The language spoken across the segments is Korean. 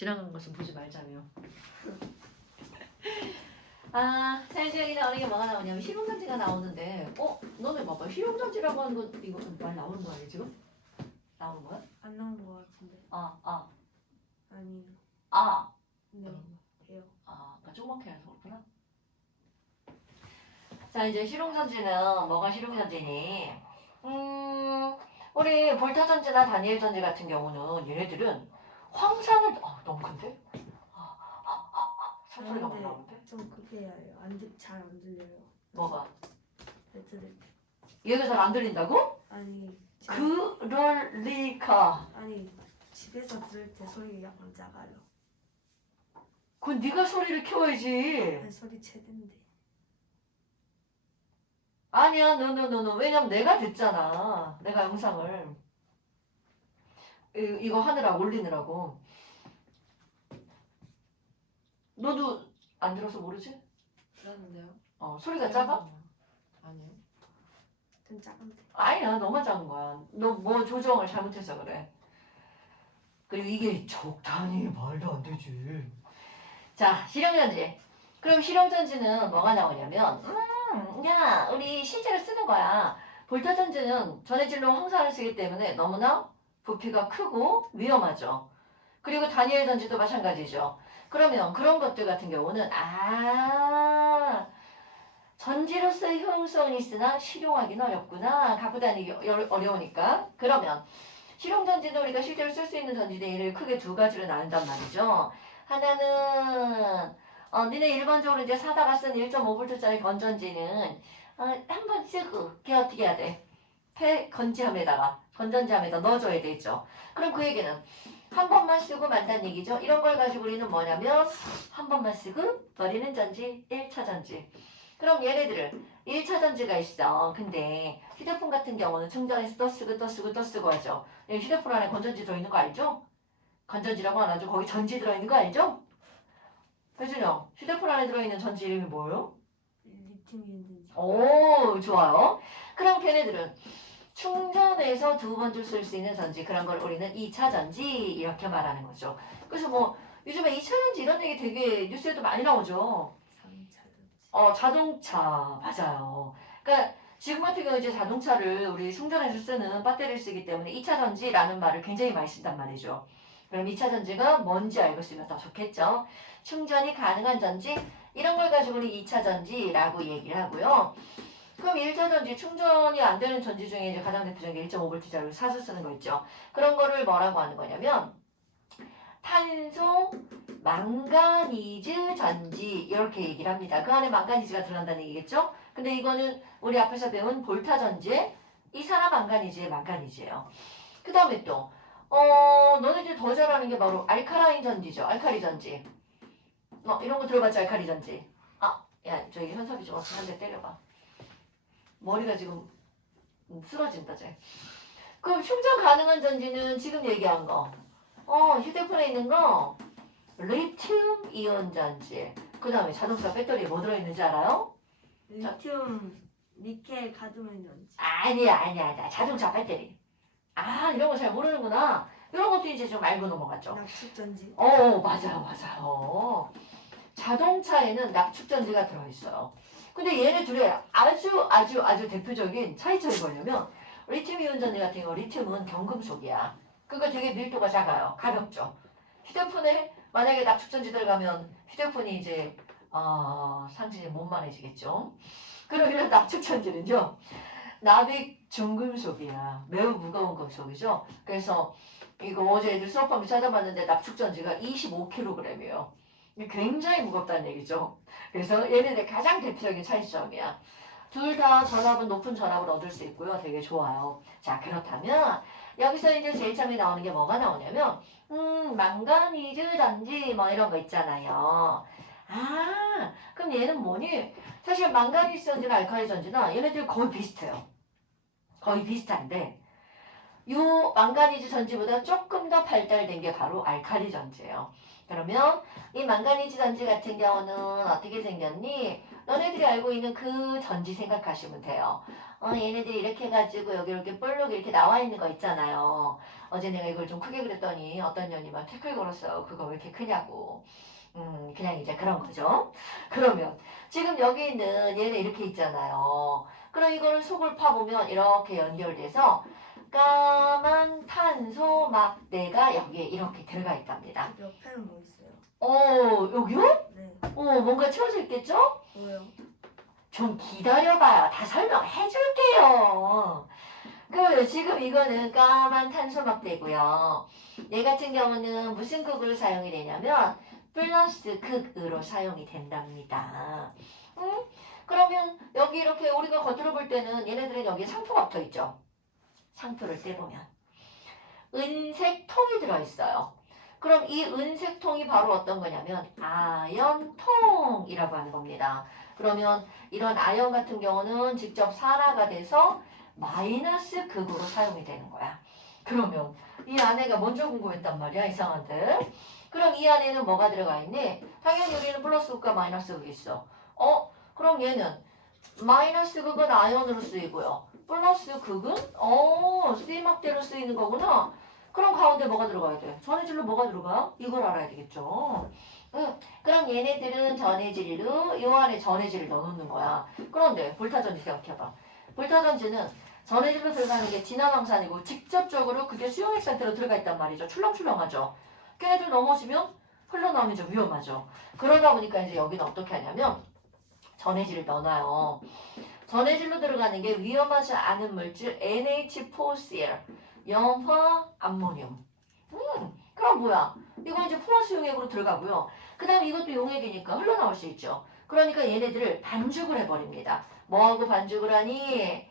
지나간 것은 보지 말자며. 아, 사회시험에 나오는 게 뭐가 나오냐면 실용전지가 나오는데, 너네 봐봐. 실용전지라고 하는 건 이거 말 나오는 거 아니야 지금? 나오는 거야? 안 나온 것 같은데. 아니요. 네, 해요. 그러니까 조그맣게 해서 그렇구나. 자, 이제 실용전지는 뭐가 실용전지니? 우리 볼타전지나 다니엘전지 같은 경우는 얘네들은 황산을 너무 큰데? 소리가 막 나오는데? 좀 크게 해요. 잘 안 들려요. 뭐가? 네, 얘가 잘 안 들린다고? 아니, 그럴 리가. 아니 집에서 들을 때 소리가 약간 작아요. 그건 네가 소리를 키워야지. 한 소리 최대인데. 아니야, no. 왜냐면 내가 듣잖아. 내가 영상을. 이거 하느라 올리느라고. 너도 안 들어서 모르지? 들었는데요? 소리가 작아? 아니요. 좀 작은데. 아니야, 너만 작은 거야. 너 뭐 조정을 잘못해서 그래. 그리고 이게 적당히 말도 안 되지. 자, 실용전지. 그럼 실용전지는 뭐가 나오냐면, 야, 우리 실제로 쓰는 거야. 볼타전지는 전해질로 황산을 쓰기 때문에 너무나 부피가 크고 위험하죠. 그리고 다니엘 전지도 마찬가지죠. 그러면 그런 것들 같은 경우는 전지로서의 효용성이 있으나 실용하기는 어렵구나. 갖고 다니기 어려우니까. 그러면 실용전지는 우리가 실제로 쓸 수 있는 전지들을 크게 두 가지로 나눈단 말이죠. 하나는 니네 일반적으로 이제 사다가 쓴 1.5V짜리 건전지는 한 번 쓰고 걔 어떻게 해야 돼? 건전지함에다 넣어줘야 되죠. 그럼 그 얘기는 한 번만 쓰고 만다는 얘기죠. 이런 걸 가지고 우리는 뭐냐면 한 번만 쓰고 버리는 전지, 1차 전지. 그럼 얘네들은 1차 전지가 있어. 근데 휴대폰 같은 경우는 충전해서 또 쓰고 하죠. 휴대폰 안에 건전지 들어있는 거 알죠? 건전지라고 안 하죠. 거기 전지 들어있는 거 알죠? 배준영, 휴대폰 안에 들어있는 전지 이름이 뭐예요? 리튬이온전지. 오, 좋아요. 그럼 걔네들은 충전해서 두 번 쓸 수 있는 전지, 그런 걸 우리는 2차 전지 이렇게 말하는 거죠. 그래서 뭐 요즘에 2차 전지 이런 얘기 되게 뉴스에도 많이 나오죠. 3차 전지. 자동차 맞아요. 그러니까 지금 같은 경우 이제 자동차를 우리 충전해서 쓰는 배터리를 쓰기 때문에 2차 전지라는 말을 굉장히 많이 쓴단 말이죠. 그럼 2차 전지가 뭔지 알고 쓰면 더 좋겠죠. 충전이 가능한 전지 이런 걸 가지고 우리 2차 전지라고 얘기를 하고요. 그럼 1차 전지 충전이 안 되는 전지 중에 이제 가장 대표적인 게 1.5V짜리 사서 쓰는 거 있죠. 그런 거를 뭐라고 하는 거냐면 탄소 망가니즈 전지 이렇게 얘기를 합니다. 그 안에 망가니즈가 들어간다는 얘기겠죠? 근데 이거는 우리 앞에서 배운 볼타 전지의 이산화망가니즈의 망가니즈예요. 그 다음에 또 너네들이 더 잘하는 게 바로 알카라인 전지죠. 알카리 전지. 이런 거 들어봤지? 알카리 전지. 야, 저기 현섭이 좀 한 대 때려봐. 머리가 지금 쓰러진다, 쟤. 그럼 충전 가능한 전지는 지금 얘기한 거. 휴대폰에 있는 거. 리튬 이온 전지. 그 다음에 자동차 배터리에 뭐 들어있는지 알아요? 리튬, 니켈, 가드뮴 전지. 아니야. 자동차 배터리. 이런 거 잘 모르는구나. 이런 것도 이제 좀 알고 넘어갔죠. 낙축 전지. 맞아요. 자동차에는 낙축전지가 들어있어요. 근데 얘네 둘의 아주 대표적인 차이점이 뭐냐면 리튬 이온 전지 같은 경우 리튬은 경금속이야. 그거 되게 밀도가 작아요. 가볍죠. 휴대폰에 만약에 낙축전지 들어가면 휴대폰이 이제 상징이 못만해지겠죠. 그럼 이런 낙축전지는요. 납입 중금속이야. 매우 무거운 금속이죠. 그래서 이거 어제 애들 수업하면서 찾아봤는데 납축전지가 25kg이에요. 굉장히 무겁다는 얘기죠. 그래서 얘네들 가장 대표적인 차이점이야. 둘 다 전압은 높은 전압을 얻을 수 있고요. 되게 좋아요. 자, 그렇다면 여기서 이제 제일 처음에 나오는 게 뭐가 나오냐면 망가니즈 전지 뭐 이런 거 있잖아요. 그럼 얘는 뭐니? 사실 망가니즈 전지나 알칼리 전지나 얘네들 거의 비슷해요. 거의 비슷한데 요 망가니즈 전지보다 조금 더 발달된 게 바로 알칼리 전지예요. 그러면 이 망가니즈 전지 같은 경우는 어떻게 생겼니? 너네들이 알고 있는 그 전지 생각하시면 돼요. 얘네들이 이렇게 해가지고 여기 이렇게 볼록 이렇게 나와 있는 거 있잖아요. 어제 내가 이걸 좀 크게 그렸더니 어떤 년이 막 태클 걸었어요. 그거 왜 이렇게 크냐고. 그냥 이제 그런 거죠. 그러면 지금 여기 있는 얘네 이렇게 있잖아요. 그럼 이거를 속을 파보면 이렇게 연결돼서 까만 탄소 막대가 여기에 이렇게 들어가 있답니다. 옆에는 뭐 있어요? 여기요? 네. 뭔가 채워져 있겠죠? 뭐요? 좀 기다려봐요. 다 설명해 줄게요. 지금 이거는 까만 탄소 막대고요. 얘 같은 경우는 무슨 극으로 사용이 되냐면 플러스 극으로 사용이 된답니다. 그러면 여기 이렇게 우리가 겉으로 볼 때는 얘네들은 여기에 상표가 붙어 있죠. 상표를 떼보면 은색 통이 들어있어요. 그럼 이 은색 통이 바로 어떤 거냐면 아연통이라고 하는 겁니다. 그러면 이런 아연 같은 경우는 직접 산화가 돼서 마이너스 극으로 사용이 되는 거야. 그러면 이 안에가 먼저 궁금했단 말이야. 이상한데. 그럼 이 안에는 뭐가 들어가 있니? 당연히 여기는 플러스 극과 마이너스 극이 있어. 그럼 얘는 마이너스 극은 아연으로 쓰이고요. 플러스 극은 C막대로 쓰이는 거구나. 그럼 가운데 뭐가 들어가야 돼? 전해질로 뭐가 들어가? 이걸 알아야 되겠죠. 그럼 얘네들은 전해질로 요 안에 전해질을 넣어놓는 거야. 그런데 볼타전지 생각해봐. 볼타전지는 전해질로 들어가는 게 진화방산이고 직접적으로 그게 수용액 상태로 들어가 있단 말이죠. 출렁출렁하죠. 걔네들 넘어지면 흘러나오면 좀 위험하죠. 그러다 보니까 이제 여기는 어떻게 하냐면 전해질을 넣어놔요. 전해질로 들어가는 게 위험하지 않은 물질 NH4Cl 염화 암모늄. 그럼 뭐야? 이거 이제 플러스 용액으로 들어가고요. 그 다음에 이것도 용액이니까 흘러나올 수 있죠. 그러니까 얘네들을 반죽을 해버립니다. 뭐하고 반죽을 하니?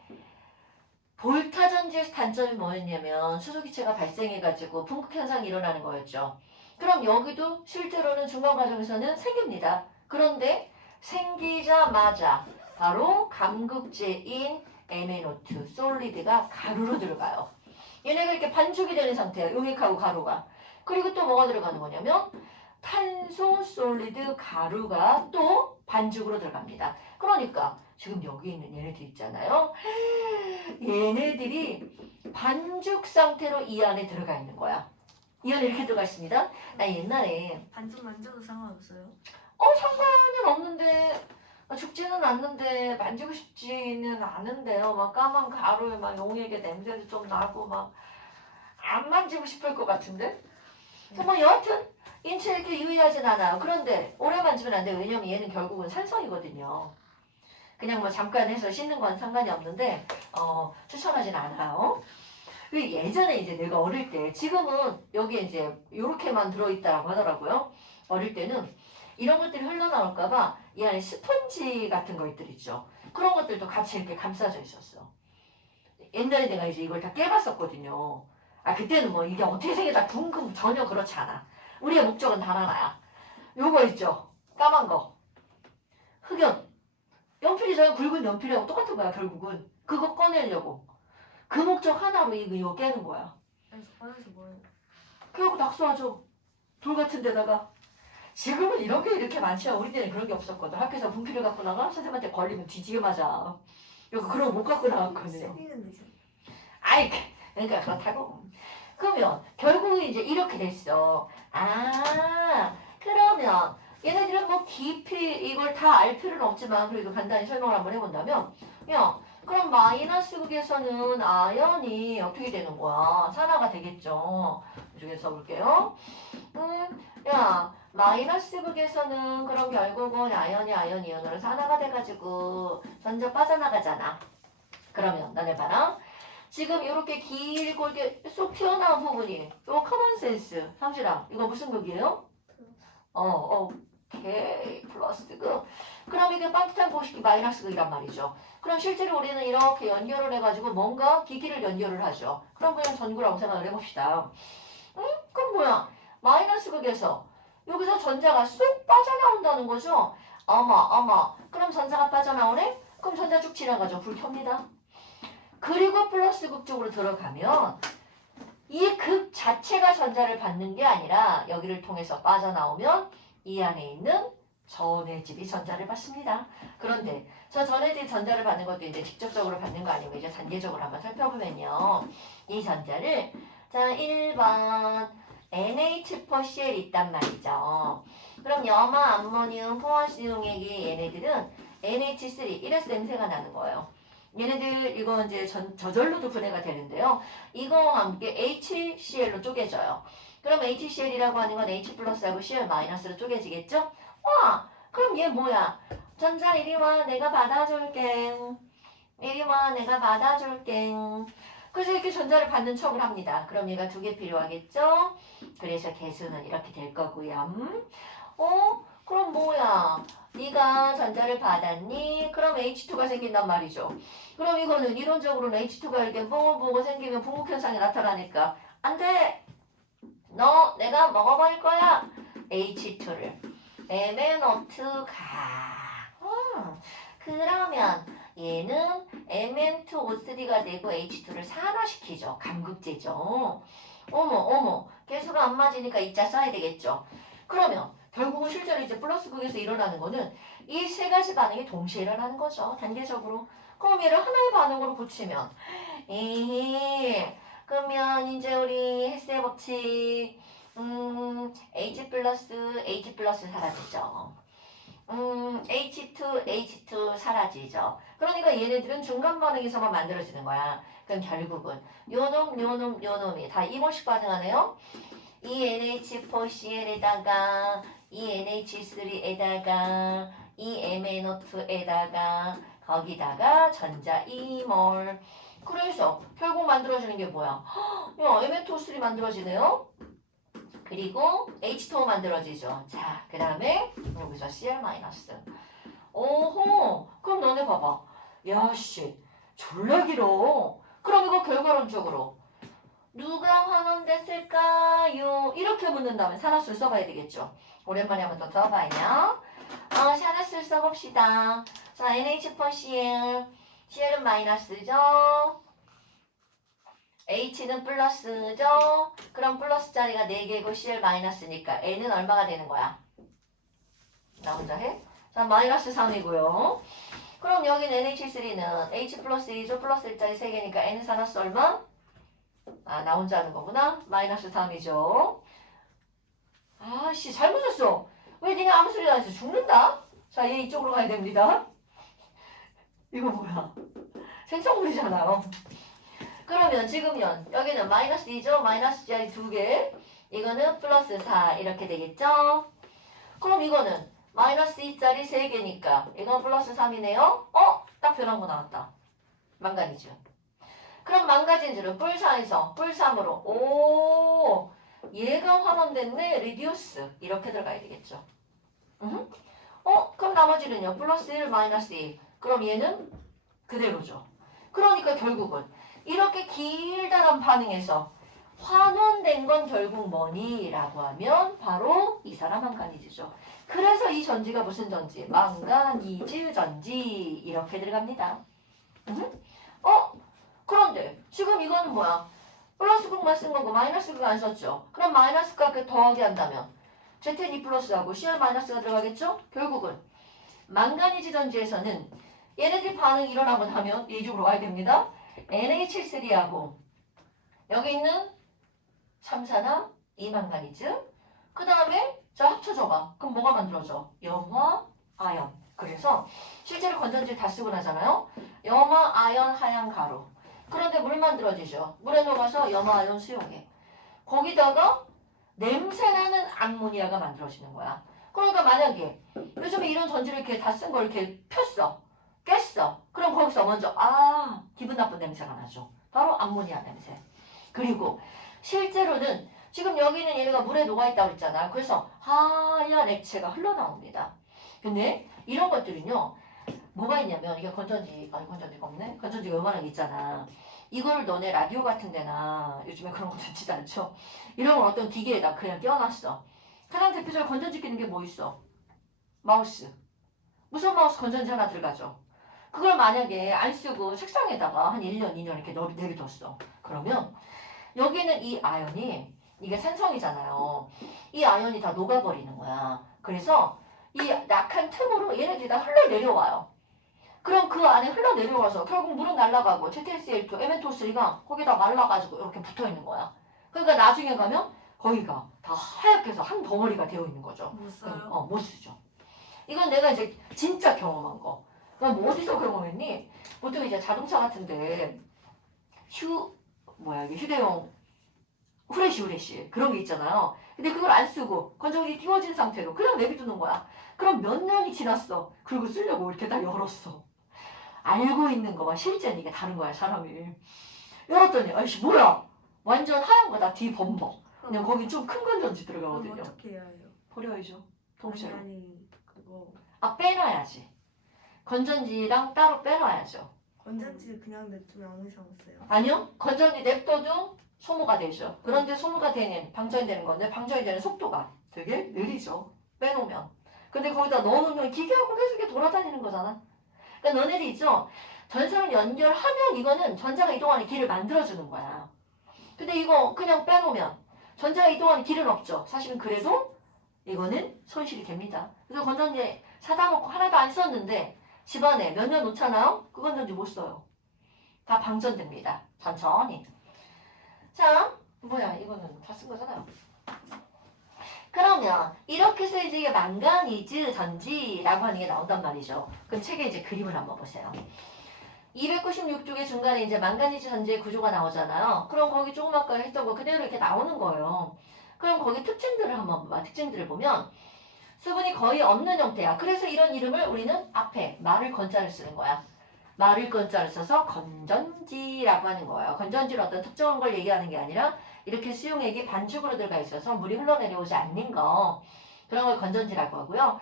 볼타전지의 단점이 뭐였냐면 수소기체가 발생해가지고 분극 현상이 일어나는 거였죠. 그럼 여기도 실제로는 중간 과정에서는 생깁니다. 그런데 생기자마자 바로 감극제인 MnO2 솔리드가 가루로 들어가요. 얘네가 이렇게 반죽이 되는 상태예요. 용액하고 가루가. 그리고 또 뭐가 들어가는 거냐면 탄소 솔리드 가루가 또 반죽으로 들어갑니다. 그러니까 지금 여기 있는 얘네들 있잖아요. 얘네들이 반죽 상태로 이 안에 들어가 있는 거야. 이 안에 이렇게 들어가 있습니다. 나 옛날에 반죽 만져도 상관없어요? 상관은 없는데 죽지는 않는데 만지고 싶지는 않은데요. 막 까만 가루에 막 용액의 냄새도 좀 나고 막 안 만지고 싶을 것 같은데. 뭐 여하튼 인체 이렇게 유의하진 않아요. 그런데 오래 만지면 안 돼요. 왜냐면 얘는 결국은 산성이거든요. 그냥 뭐 잠깐 해서 씻는 건 상관이 없는데 추천하진 않아요. 예전에 이제 내가 어릴 때 지금은 여기에 이제 요렇게만 들어있다라고 하더라고요. 어릴 때는 이런 것들이 흘러나올까봐 이 안에 스펀지 같은 것들 있죠. 그런 것들도 같이 이렇게 감싸져 있었어. 옛날에 내가 이제 이걸 다 깨봤었거든요. 그때는 뭐 이게 어떻게 생겼다 궁금 전혀 그렇지 않아. 우리의 목적은 단 하나야. 요거 있죠. 까만 거. 흑연. 연필이잖아. 굵은 연필이하고 똑같은 거야 결국은. 그거 꺼내려고. 그 목적 하나로 이거 깨는 거야. 꺼내서 뭐예요? 그래갖고 낙서하죠. 돌 같은 데다가. 지금은 이런 게 이렇게 많지 않아. 우리 때는 그런 게 없었거든. 학교에서 분필을 갖고 나가 선생님한테 걸리면 뒤지게 맞아. 이거 그런 거 못 갖고 나갔거든요. 쓰기는 되죠. 그러니까 그렇다고. 그러면 결국은 이제 이렇게 됐어. 그러면 얘네들은 뭐 깊이 이걸 다 알 필요는 없지만 그래도 간단히 설명을 한번 해본다면 그럼 마이너스 극에서는 아연이 어떻게 되는 거야? 산화가 되겠죠. 이쪽에 써볼게요. 마이너스 극에서는 그럼 결국은 아연이 이온으로 산화가 돼가지고 전자 빠져나가잖아. 그러면 너네 봐라. 지금 이렇게 길고 이렇게 쏙 튀어나온 부분이 요 커먼센스 상실아 이거 무슨 극이에요? 오케이 플러스 극. 그럼 이게 반듯한 공식이 마이너스 극이란 말이죠. 그럼 실제로 우리는 이렇게 연결을 해가지고 뭔가 기기를 연결을 하죠. 그럼 그냥 전구라고 생각을 해봅시다. 그럼 뭐야? 마이너스 극에서 여기서 전자가 쏙 빠져나온다는 거죠? 어머 그럼 전자가 빠져나오네? 그럼 전자 쭉 지나가죠. 불 켭니다. 그리고 플러스 극 쪽으로 들어가면 이 극 자체가 전자를 받는 게 아니라 여기를 통해서 빠져나오면 이 안에 있는 전해질이 전자를 받습니다. 그런데 저 전해질 전자를 받는 것도 이제 직접적으로 받는 거 아니고 이제 단계적으로 한번 살펴보면요. 이 전자를 자 1번 NH4Cl 있단 말이죠. 그럼 염화, 암모늄, 포화시용액이 얘네들은 NH3 이래서 냄새가 나는 거예요. 얘네들 이거 이제 저절로도 분해가 되는데요. 이거와 함께 HCl로 쪼개져요. 그럼 HCl이라고 하는 건 H 플러스하고 Cl 마이너스로 쪼개지겠죠? 와, 그럼 얘 뭐야? 전자 이리 와, 내가 받아줄게. 이리 와, 내가 받아줄게. 그래서 이렇게 전자를 받는 척을 합니다. 그럼 얘가 두 개 필요하겠죠? 그래서 개수는 이렇게 될 거고요. 그럼 뭐야? 네가 전자를 받았니? 그럼 H2가 생긴단 말이죠. 그럼 이거는 이론적으로는 H2가 이렇게 뽕을 생기면 분국현상이 나타나니까 안 돼! 너 내가 먹어버릴 거야! H2를 MnO2 가. 그러면 얘는 Mn2O3가 되고 H2를 산화시키죠. 감극제죠. 어머 개수가 안 맞으니까 이자 써야 되겠죠. 그러면 결국은 실제로 이제 플러스 극에서 일어나는 거는 이 세 가지 반응이 동시에 일어나는 거죠. 단계적으로. 그럼 얘를 하나의 반응으로 고치면 그러면 이제 우리 헬스의 법칙 H 플러스 사라지죠. H2 사라지죠. 그러니까 얘네들은 중간 반응에서만 만들어지는 거야. 그럼 결국은 요놈이 다 이모식 반응하네요. 이 NH4Cl에다가 이 NH3에다가 이 MnO2에다가 거기다가 전자 2몰. 그래서 결국 만들어지는 게 뭐야? 야, MnO3 만들어지네요. 그리고 H2O 만들어지죠. 자, 그 다음에 여기서 Cl-. 오호, 그럼 너네 봐봐. 야씨, 졸라 길어. 그럼 이거 결과론적으로 누가 환원됐을까요? 이렇게 묻는다면 산화수를 써봐야 되겠죠. 오랜만에 한번 더 써봐요. 산화수를 써봅시다. 자, NH4Cl, Cl은 마이너스죠. H는 플러스죠. 그럼 플러스 자리가 4개고 Cl 마이너스니까 N은 얼마가 되는 거야? 나 혼자 해? 자, 마이너스 3이고요. 그럼 여기는 NH3는 H 플러스 2죠. 플러스 1짜리 3개니까 N 산화수 얼마? 나 혼자 하는 거구나. 마이너스 3이죠. 아씨, 잘못했어. 왜 니가 아무 소리도 안 해서 죽는다? 자, 얘 이쪽으로 가야 됩니다. 이거 뭐야? 생성물이잖아요. 그러면 지금요. 여기는 마이너스 2죠. 마이너스 자리 2개. 이거는 플러스 4 이렇게 되겠죠. 그럼 이거는 마이너스 2짜리 3개니까 이건 플러스 3이네요. 딱 변한 거 나왔다. 망간이죠. 그럼 망가진 줄은 뿔4에서 뿔3으로 오 얘가 환원됐네. 리디우스 이렇게 들어가야 되겠죠. 그럼 나머지는요. 플러스 1 마이너스 2. 그럼 얘는 그대로죠. 그러니까 결국은 이렇게 길다란 반응에서 환원된 건 결국 뭐니? 라고 하면 바로 이 사람 망가니즈죠. 그래서 이 전지가 무슨 전지? 망가니즈 전지 이렇게 들어갑니다. 그런데 지금 이거는 뭐야? 플러스 극만 쓴 거고 마이너스 극 안 썼죠. 그럼 마이너스 값 더하기 한다면 ZN2 플러스하고 Cl 마이너스가 들어가겠죠? 결국은 망가니즈 전지에서는 얘네들이 반응이 일어나고 나면 이쪽으로 와야 됩니다. NH3하고 여기 있는 3산화 2망가니즈 그 다음에 자 합쳐줘봐. 그럼 뭐가 만들어져? 염화 아연. 그래서 실제로 건전지를 다 쓰고 나잖아요. 염화 아연 하얀 가루. 그런데 물 만들어지죠. 물에 녹아서 염화 아연 수용해. 거기다가 냄새나는 암모니아가 만들어지는 거야. 그러니까 만약에 요즘에 이런 전지를 이렇게 다 쓴 걸 이렇게 폈어. 깼어. 그럼 거기서 먼저 기분 나쁜 냄새가 나죠. 바로 암모니아 냄새. 그리고 실제로는 지금 여기는 얘네가 물에 녹아있다고 했잖아. 그래서 하얀 액체가 흘러나옵니다. 근데 이런 것들은요. 뭐가 있냐면 이게 건전지가 없네. 건전지가 요만하게 있잖아. 이걸 너네 라디오 같은 데나 요즘에 그런 거 듣지도 않죠. 이런 걸 어떤 기계에다 그냥 껴놨어. 가장 대표적으로 건전지 끼는 게 뭐 있어? 마우스. 무선 마우스 건전지 하나 들어가죠. 그걸 만약에 안 쓰고 책상에다가 한 1년, 2년 이렇게 내비뒀어. 그러면 여기는 이 아연이 이게 산성이잖아요. 이 아연이 다 녹아버리는 거야. 그래서 이 약한 틈으로 얘네들이 다 흘러내려와요. 그럼 그 안에 흘러내려와서 결국 물은 날아가고 ZSL2, MnO3가 거기다 말라가지고 이렇게 붙어있는 거야. 그러니까 나중에 가면 거기가 다 하얗게 해서 한 덩어리가 되어 있는 거죠. 못 써요. 못 쓰죠. 이건 내가 이제 진짜 경험한 거. 그럼 뭐 어디서 경험했니? 보통 이제 자동차 같은데 이게 휴대용 후레쉬 그런 게 있잖아요. 근데 그걸 안 쓰고 건조기 끼워진 상태로 그냥 내비두는 거야. 그럼 몇 년이 지났어. 그리고 쓰려고 이렇게 다 열었어. 알고 있는 거와 실제는 이게 다른 거야, 사람이. 열었더니 아이씨 뭐야? 완전 하얀 거다 뒤범벅. 그냥 거기 좀 큰 건전지 그럼 들어가거든요. 어떻게 해야 해요? 버려야죠. 동시에. 아니 그거 빼놔야지. 건전지랑 따로 빼놔야죠. 건전지를 그냥 냅두면 아무 이상 없어요. 아니요. 건전지 냅둬도 소모가 되죠. 그런데 소모가 되는, 방전이 되는 건데 방전이 되는 속도가 되게 느리죠. 빼놓으면. 근데 거기다 넣어놓으면 기계하고 계속 이렇게 돌아다니는 거잖아. 그러니까 너네들 있죠? 전선을 연결하면 이거는 전자가 이동하는 길을 만들어주는 거야. 근데 이거 그냥 빼놓으면 전자가 이동하는 길은 없죠. 사실은 그래도 이거는 손실이 됩니다. 그래서 건전지 사다 놓고 하나도 안 썼는데 집안에 몇 년 놓잖아요? 그 건전지 못 써요. 다 방전됩니다. 천천히. 자, 뭐야 이거는 다 쓴 거잖아요. 그러면 이렇게 해서 이제 이게 망가니즈 전지라고 하는 게 나온단 말이죠. 그럼 책에 이제 그림을 한번 보세요. 296쪽의 중간에 이제 망가니즈 전지의 구조가 나오잖아요. 그럼 거기 조금 아까 했던 거 그대로 이렇게 나오는 거예요. 그럼 거기 특징들을 한번 봐봐. 특징들을 보면 수분이 거의 없는 형태야. 그래서 이런 이름을 우리는 앞에 말을 건자를 쓰는 거야. 말을 건자를 써서 건전지라고 하는 거예요. 건전지는 어떤 특정한 걸 얘기하는 게 아니라 이렇게 수용액이 반죽으로 들어가 있어서 물이 흘러내려오지 않는 거. 그런 걸 건전지라고 하고요.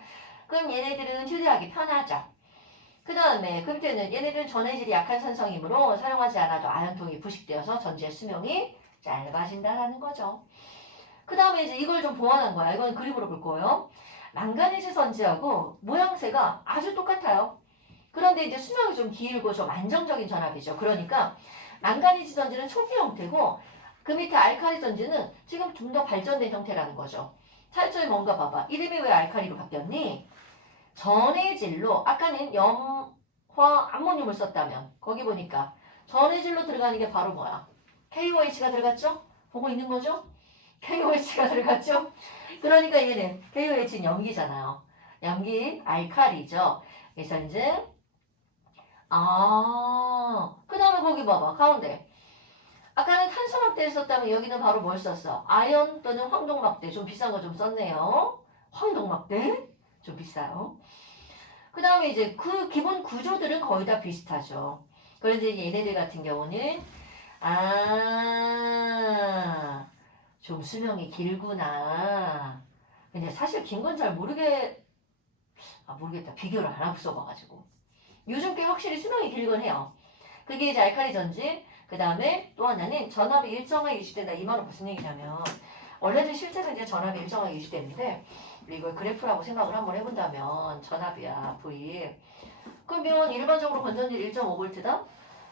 그럼 얘네들은 휴대하기 편하죠. 그 다음에 금태는 얘네들은 전해질이 약한 산성이므로 사용하지 않아도 아연통이 부식되어서 전지의 수명이 짧아진다는 거죠. 그 다음에 이제 이걸 좀 보완한 거야. 이건 그림으로 볼 거예요. 망가니즈 전지하고 모양새가 아주 똑같아요. 그런데 이제 수명이 좀 길고 좀 안정적인 전압이죠. 그러니까 망가니즈 전지는 초기 형태고 그 밑에 알칼리 전지는 지금 좀 더 발전된 형태라는 거죠. 차이점이 뭔가 봐봐. 이름이 왜 알칼리로 바뀌었니? 전해질로 아까는 염화 암모늄을 썼다면 거기 보니까 전해질로 들어가는 게 바로 뭐야? KOH가 들어갔죠? 보고 있는 거죠? KOH가 들어갔죠? 그러니까 얘는 KOH는 염기잖아요. 염기 알칼리죠. 그래서 이제 그 다음에 거기 봐봐. 가운데. 아까는 탄소막대를 썼다면 여기는 바로 뭘 썼어? 아연 또는 황동막대. 좀 비싼 거 좀 썼네요. 황동막대. 좀 비싸요. 그 다음에 이제 그 기본 구조들은 거의 다 비슷하죠. 그런데 이제 얘네들 같은 경우는 좀 수명이 길구나. 근데 사실 긴 건 잘 모르겠다. 비교를 안 하고 써봐가지고. 요즘 꽤 확실히 수명이 길건 해요. 그게 이제 알칼리 전지. 그 다음에 또 하나는 전압이 일정하게 유지된다. 이 말은 무슨 얘기냐면 원래는 실제로 이제 전압이 일정하게 유지되는데 이걸 그래프라고 생각을 한번 해본다면 전압이야 V. 그러면 일반적으로 건전지 1.5V다.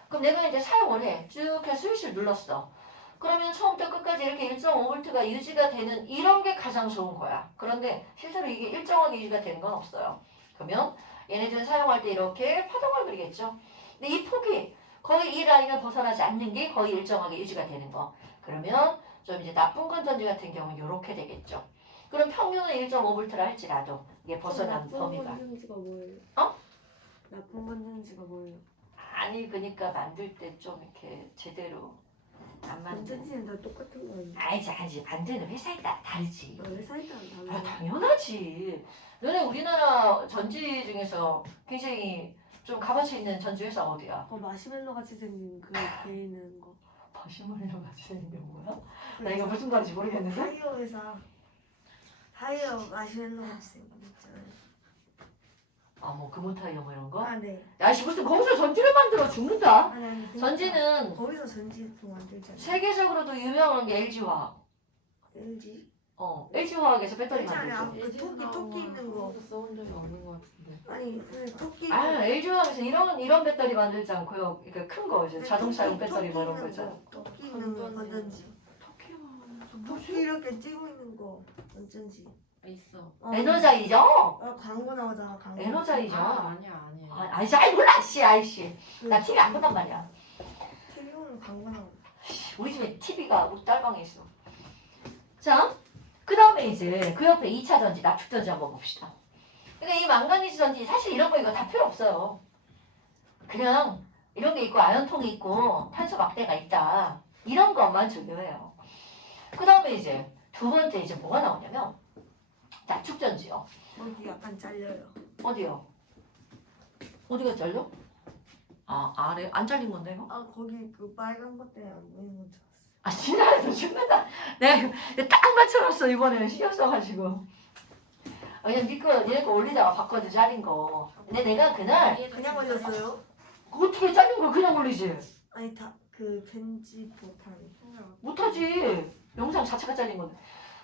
그럼 내가 이제 사용을 해. 쭉 해서 스위치를 눌렀어. 그러면 처음부터 끝까지 이렇게 1.5V가 유지가 되는 이런 게 가장 좋은 거야. 그런데 실제로 이게 일정하게 유지가 되는 건 없어요. 그러면 얘네들은 사용할 때 이렇게 파동을 그리겠죠. 근데 이 폭이 거의 이 라인을 벗어나지 않는 게 거의 일정하게 유지가 되는 거. 그러면 좀 이제 나쁜 건전지 같은 경우는 이렇게 되겠죠. 그럼 평균은 1.5V라 할지라도 이게 벗어난 범위가. 나쁜 건전지가 뭐예요? 나쁜 건전지가 뭐예요? 아니 그러니까 만들 때 좀 이렇게 제대로 안 만든. 건전지는 다 똑같은 거 아니에요? 아니지 만드는 회사에 따라 다르지. 회사에 따라 달라요. 당연하지. 너네 우리나라 전지 중에서 굉장히 좀 값어치 있는 전지 회사 어디야? 마시멜로 같이 생긴 그 개 있는 거. 마시멜로 같이 생긴 게 뭐야? 나 이거 무슨 말인지 모르겠는데? 타이어 회사. 타이어 마시멜로 같이 생긴 거 있잖아요. 뭐 금호 타이어 뭐 이런 거? 네. 야씨 무슨 거기서 전지를 만들어 죽는다. 아니. 전지는 거기서 전지도 만들잖아요. 세계적으로도 유명한 게 LG화학. LG? LG화학에서 배터리 LG 아니야. 만들죠. 그 토끼 있는 거. 써본 적이 없는 것 같은데. 아니 그 토끼. LG화학에서 이런 배터리 만들지 않고요. 그러니까 큰 거 이제 자동차용 배터리 뭐 이런 거 있잖아. 토끼 있는 거 건전지. 도끼 이렇게 찌고 있는 거 어쩐지. 있어. 에너자이저? 광고 나오잖아 광고. 에너자이저. 아니야. 아이씨, 아이 몰라, 아이씨. 그 나 TV 안 본단 말이야. TV 보는 광고 나오. 우리 집에 TV가 우리 딸방에 있어. 자, 그 다음에 이제 그 옆에 2차 전지, 납축 전지 한번 봅시다. 그러니까 이 망가니즈 전지 사실 이런 거 이거 다 필요 없어요. 그냥 이런 게 있고 아연통이 있고 탄소 막대가 있다. 이런 것만 중요해요. 그 다음에 이제 두 번째 이제 뭐가 나오냐면 납축 전지요. 거기 약간 잘려요. 어디요? 어디가 잘려? 아, 아래 안 잘린 건데 이거? 아 거기 그 빨간 것 때문에 안 보이는 건 줄 알았어. 아, 지나가서 죽는다. 내가 이거 딱 맞춰놨어, 이번에. 신경 써가지고. 그냥 얘네 거 올리다가 봤거든, 잘린 거. 근데 내가 그날, 그냥 올렸어요? 어떻게 잘린 걸 그냥 올리지? 아니 다 그 편집 못하니. 못하지. 영상 자체가 잘린 건데.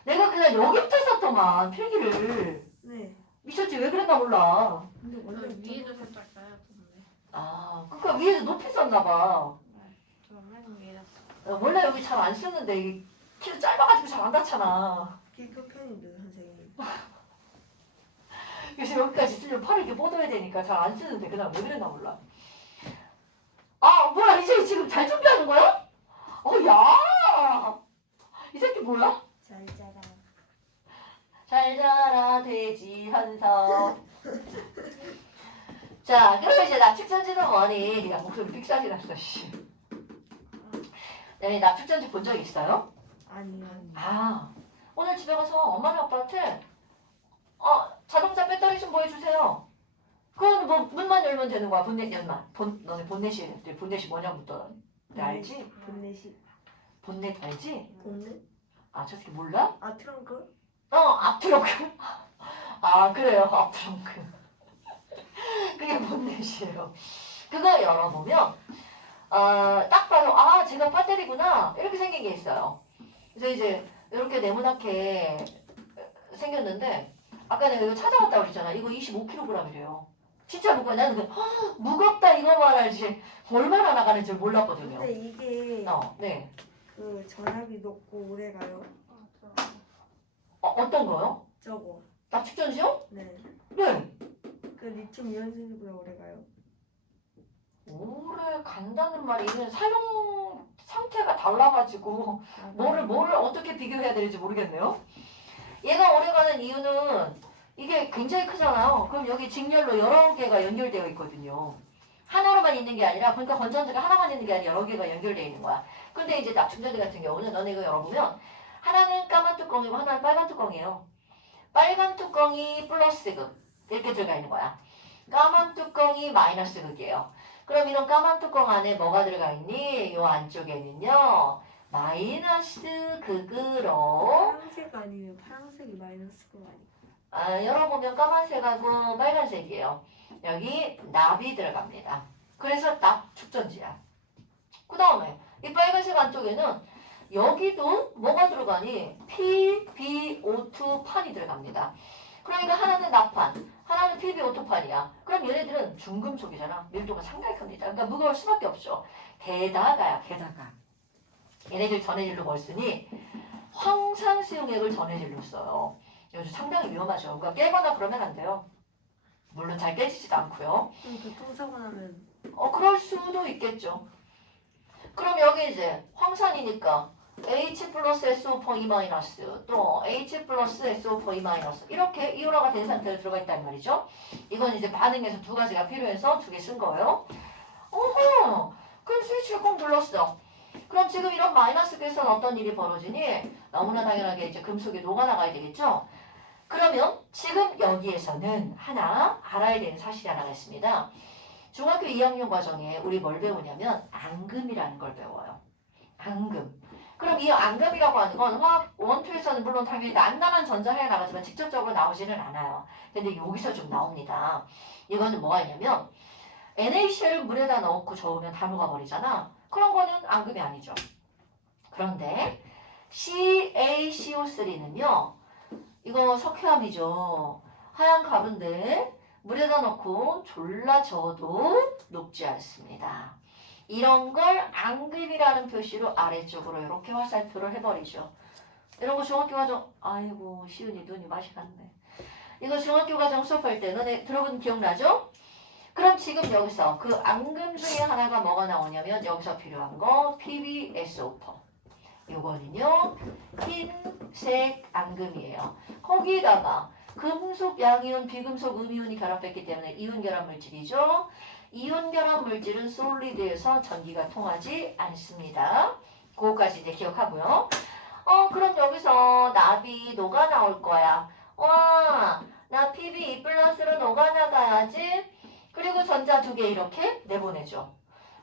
내가 그날 여기부터 썼더만, 필기를. 네. 미쳤지, 왜 그랬나 몰라. 근데 원래 위에도 살짝 쌓였던데. 아, 그니까 위에서 높이 썼나봐. 저맨 위에. 원래 여기 잘 안 쓰는데, 이게 키도 짧아가지고 잘 안 닿잖아. 비교 편인데 선생님. 그래서 여기까지 쓰려면 팔을 이렇게 뻗어야 되니까 잘 안 쓰는데 그날 왜 그랬나 몰라. 아 뭐야 이제 지금 잘 준비하는 거야? 야! 이 새끼 뭐야? 잘 자라. 잘 자라 돼지 한석. 자 그러면 이제 납축전지는 뭐니? 네가 목소리 삑사리 났어 씨. 네 납축전지 본 적 있어요? 아니요. 아 오늘 집에 가서 엄마랑 아빠한테 자동차 배터리 좀 보여주세요. 그건 뭐 문만 열면 되는 거야. 본넷 열만. 너네 본넷이 뭐냐부터 네, 알지? 본넷이. 본넷 알지? 본넷? 아 저 새끼 몰라? 아 트렁크? 앞트렁크. 아 그래요 앞트렁크. 그게 본넷이에요. 그거 열어보면 딱 봐도 제가 배터리구나 이렇게 생긴 게 있어요. 그래서 이제 이렇게 네모나게 생겼는데 아까 내가 이거 찾아왔다고 그랬잖아. 이거 25kg이래요. 진짜 무거워. 나는 무겁다 이거만 알지 얼마나 나가는지 몰랐거든요. 근데 이게 네. 그 전압이 높고 오래 가요. 어떤 거요? 저거. 납축전지요? 네. 네. 그 리튬 이온전지보다 오래 가요. 오래 간다는 말이 이건 사용 상태가 달라가지고 뭐를 어떻게 비교해야 될지 모르겠네요. 얘가 오래 가는 이유는 이게 굉장히 크잖아요. 그럼 여기 직렬로 여러 개가 연결되어 있거든요. 하나로만 있는 게 아니라 그러니까 건전지가 하나만 있는 게 아니라 여러 개가 연결되어 있는 거야. 근데 이제 납축전지 같은 경우는 너네 이거 열어보면 하나는 까만 뚜껑이고 하나는 빨간 뚜껑이에요. 빨간 뚜껑이 플러스 극 이렇게 들어가 있는 거야. 까만 뚜껑이 마이너스 극이에요. 그럼 이런 까만 뚜껑 안에 뭐가 들어가 있니? 요 안쪽에는요. 마이너스 극으로 파란색 아니면 파란색이 마이너스가 아니고. 열어보면 까만색하고 빨간색이에요. 여기 납이 들어갑니다. 그래서 납축전지야. 그 다음에 이 빨간색 안쪽에는 여기도 뭐가 들어가니? PbO2 판이 들어갑니다. 그러니까 하나는 납판, 하나는 PbO2 판이야. 그럼 얘네들은 중금속이잖아. 밀도가 상당히 큽니다. 그러니까 무거울 수밖에 없죠. 게다가 얘네들 전해질로 뭘 쓰니? 황산수용액을 전해질로 써요. 요즘 상당히 위험하죠. 그러니까 깨거나 그러면 안 돼요. 물론 잘 깨지지도 않고요. 그럼 교통사고 나면 그럴 수도 있겠죠. 그럼 여기 이제 황산이니까 H 플러스 SO4 E- 또 H 플러스 SO4 E- 이렇게 이온화가 된 상태로 들어가 있단 말이죠. 이건 이제 반응에서 두 가지가 필요해서 두 개 쓴 거예요. 그럼 스위치를 꼭 눌렀어. 그럼 지금 이런 마이너스 계선 어떤 일이 벌어지니? 너무나 당연하게 이제 금속이 녹아나가야 되겠죠? 그러면 지금 여기에서는 하나 알아야 되는 사실이 하나가 있습니다. 중학교 2학년 과정에 우리 뭘 배우냐면 앙금이라는 걸 배워요. 앙금. 그럼 이 앙금이라고 하는 건 화학 원투에서는 물론 당연히 단단한 전자해에 나가지만 직접적으로 나오지는 않아요. 근데 여기서 좀 나옵니다. 이거는 뭐가 있냐면 NaCl을 물에다 넣고 저으면 다 녹아버리잖아. 그런 거는 앙금이 아니죠. 그런데 CaCO3는요. 이거 석회암이죠. 하얀 가루인데 물에다 넣고 졸라 저어도 녹지 않습니다. 이런 걸 앙금이라는 표시로 아래쪽으로 이렇게 화살표를 해버리죠. 이런 거 중학교 과정, 아이고, 시은이 눈이 맛이 갔네. 이거 중학교 과정 수업할 때 너네 들어본 기억나죠? 그럼 지금 여기서 그 앙금 중에 하나가 뭐가 나오냐면 여기서 필요한 거 PbSO4. 요거는요 흰색 앙금이에요. 거기다가 금속, 양이온, 비금속, 음이온이 결합했기 때문에 이온 결합 물질이죠. 이온 결합 물질은 솔리드에서 전기가 통하지 않습니다. 그거까지 이제 기억하고요. 그럼 여기서 납이 녹아 나올 거야. 와, 나 Pb 플러스로 녹아 나가야지. 그리고 전자 두 개 이렇게 내보내죠.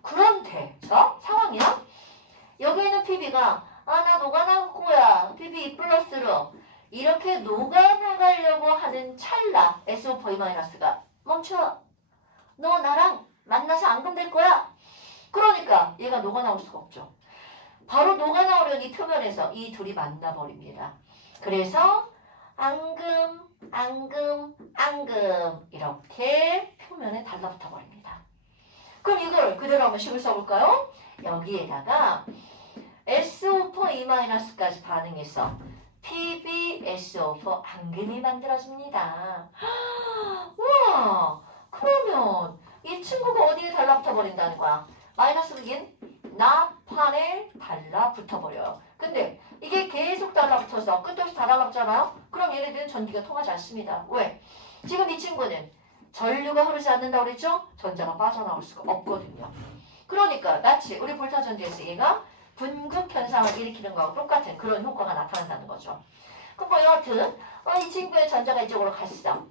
그런데 자 상황이야. 여기 있는 Pb가 나 녹아 나갈 거야. Pb 플러스로 이렇게 녹아 나가려고 하는 찰나 SO4-가 멈춰. 너 나랑 만나서 앙금될 거야. 그러니까 얘가 녹아 나올 수가 없죠. 바로 녹아 나오려니 표면에서 이 둘이 만나버립니다. 그래서 앙금, 앙금, 앙금 이렇게 표면에 달라붙어 버립니다. 그럼 이걸 그대로 한번 식을 써볼까요? 여기에다가 SO4-까지 반응해서 PbSO4 앙금이 만들어집니다. 우와, 그러면 이 친구가 어디에 달라붙어 버린다는 거야? 마이너스 극인 납판에 달라붙어 버려요. 근데 이게 계속 달라붙어서 끝도 없이 다 달라붙잖아요? 그럼 얘네들은 전기가 통하지 않습니다. 왜? 지금 이 친구는 전류가 흐르지 않는다고 그랬죠? 전자가 빠져나올 수가 없거든요. 그러니까 마치 우리 볼타 전지에서 얘가 분극 현상을 일으키는 거하고 똑같은 그런 효과가 나타난다는 거죠. 그럼 뭐 여하튼 이 친구의 전자가 이쪽으로 갔어.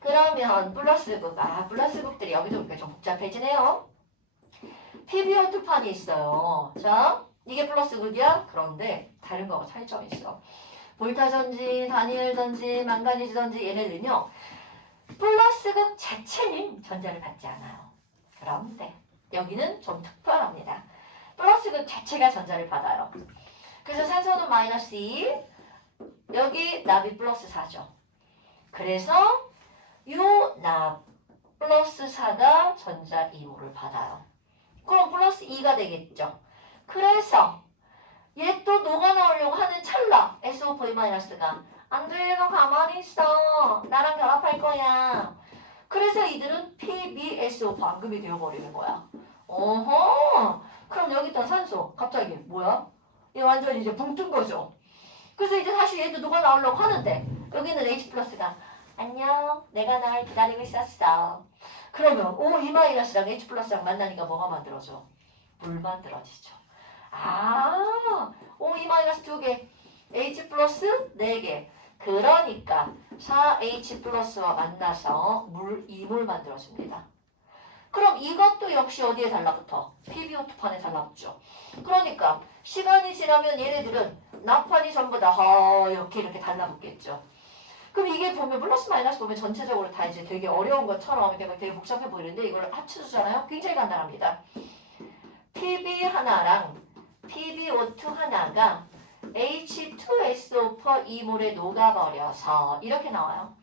그러면 플러스극, 플러스극들이 여기도 보니까 좀 복잡해지네요. PbO2판이 있어요. 자, 이게 플러스극이야? 그런데 다른 거하고 차이점이 있어. 볼타 전지, 다니엘 전지, 망가니즈 전지 얘네들은요. 플러스극 자체는 전자를 받지 않아요. 그런데 여기는 좀 특별합니다. 플러스극 자체가 전자를 받아요. 그래서 산소는 마이너스 2, 여기 납이 플러스 4죠. 그래서 요 납 플러스 4가 전자 2몰을 받아요. 그럼 플러스 2가 되겠죠. 그래서 얘 또 녹아 나오려고 하는 찰나 SO4-가 안 돼, 너 가만히 있어. 나랑 결합할 거야. 그래서 이들은 PbSO4 앙금이 되어버리는 거야. 어허. 그럼 여기 있던 산소 갑자기 뭐야? 얘 완전 이제 붕 뜬 거죠. 그래서 이제 다시 얘도 녹아 나오려고 하는데 여기는 H+가 안녕, 내가 날 기다리고 있었어. 그러면 O2-랑 H+랑 만나니까 뭐가 만들어져? 물 만들어지죠. O2- 2개, H+ 4개. 그러니까 4H+와 만나서 물 2몰 만들어집니다. 그럼 이것도 역시 어디에 달라붙어? PbO2판에 달라붙죠. 그러니까 시간이 지나면 얘네들은 납판이 전부 다 이렇게 달라붙겠죠. 그럼 이게 보면 플러스 마이너스 보면 전체적으로 다 이제 되게 어려운 것처럼 되게 복잡해 보이는데 이걸 합쳐주잖아요. 굉장히 간단합니다. PB 하나랑 PbO2 하나가 H2SO4 2몰에 녹아버려서 이렇게 나와요.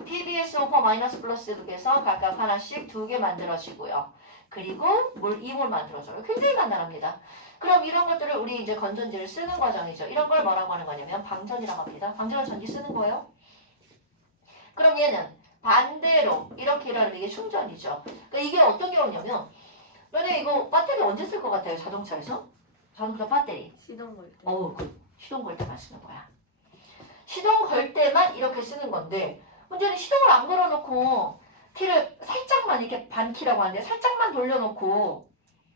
PbSO4 마이너스 플러스 극에서 각각 하나씩 2개 만들어지고요. 그리고 물 2몰 만들어져요. 굉장히 간단합니다. 그럼 이런 것들을 우리 이제 건전지를 쓰는 과정이죠. 이런 걸 뭐라고 하는 거냐면 방전이라고 합니다. 방전은 전기 쓰는 거예요. 그럼 얘는 반대로 이렇게 일하는 이게 충전이죠. 그러니까 이게 어떤 경우냐면 너네 이거 배터리 언제 쓸 것 같아요? 자동차에서? 자동차 배터리. 시동 걸 때. 그 시동 걸 때만 쓰는 거야. 시동 걸 때만 이렇게 쓰는 건데 문제는 시동을 안 걸어놓고 키를 살짝만 이렇게 반키라고 하는데 살짝만 돌려놓고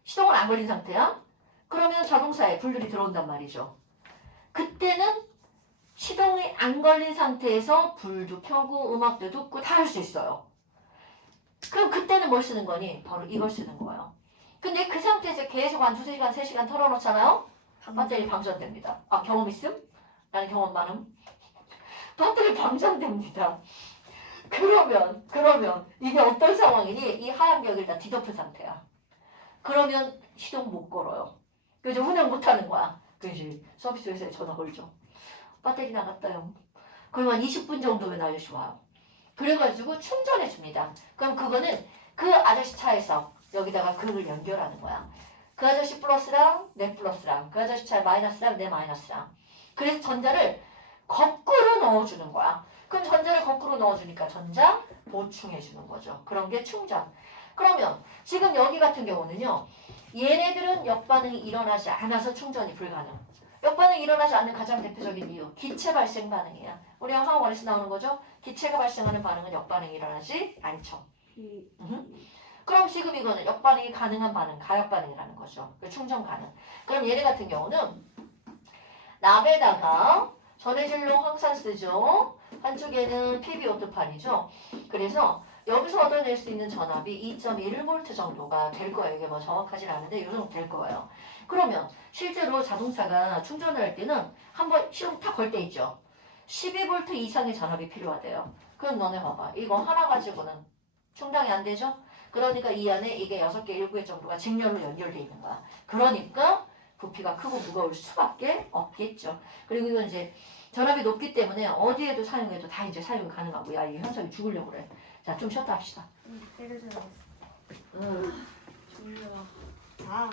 시동을 안 걸린 상태야? 그러면 자동차에 불들이 들어온단 말이죠. 그때는 시동이 안 걸린 상태에서 불도 켜고 음악도 듣고 다 할 수 있어요. 그럼 그때는 뭘 쓰는 거니? 바로 이걸 쓰는 거예요. 근데 그 상태에서 계속 한 2-3시간, 3시간 털어놓잖아요? 배터리 방전됩니다. 경험 있음? 나는 경험 많음. 배터리 방전됩니다. 그러면 이게 어떤 상황이니? 이 하얀 벽을 다 뒤덮은 상태야. 그러면 시동 못 걸어요. 그래서 운행 못 하는 거야. 그래서 서비스 회사에 전화 걸죠. 배터리 나갔다요. 그러면 20분 정도면 아저씨 와요. 그래가지고 충전해 줍니다. 그럼 그거는 그 아저씨 차에서 여기다가 극을 연결하는 거야. 그 아저씨 플러스랑 내 플러스랑 그 아저씨 차 마이너스랑 내 마이너스랑. 그래서 전자를 거꾸로 넣어주는 거야. 그럼 전자를 거꾸로 넣어주니까 전자 보충해주는 거죠. 그런 게 충전. 그러면 지금 여기 같은 경우는요. 얘네들은 역반응이 일어나지 않아서 충전이 불가능. 역반응이 일어나지 않는 가장 대표적인 이유. 기체 발생 반응이야. 우리가 화학원에서 나오는 거죠. 기체가 발생하는 반응은 역반응이 일어나지 않죠. 그럼 지금 이거는 역반응이 가능한 반응, 가역 반응이라는 거죠. 충전 가능. 그럼 얘네 같은 경우는 납에다가 전해질로 황산 쓰죠. 한쪽에는 PbO2판이죠. 그래서 여기서 얻어낼 수 있는 전압이 2.1V 정도가 될 거예요. 이게 뭐 정확하진 않은데 이 정도 될 거예요. 그러면 실제로 자동차가 충전을 할 때는 한번 시험 탁 걸 때 있죠. 12V 이상의 전압이 필요하대요. 그럼 너네 봐봐. 이거 하나 가지고는 충당이 안 되죠? 그러니까 이 안에 이게 6개, 7개 정도가 직렬로 연결돼 있는 거야. 그러니까 부피가 크고 무거울 수밖에 없겠죠. 그리고 이건 이제 전압이 높기 때문에 어디에도 사용해도 다 이제 사용이 가능하고 야, 이 현석이 죽으려고 그래. 자, 좀 쉬었다 합시다. 때려줘야겠어. 졸려. 아.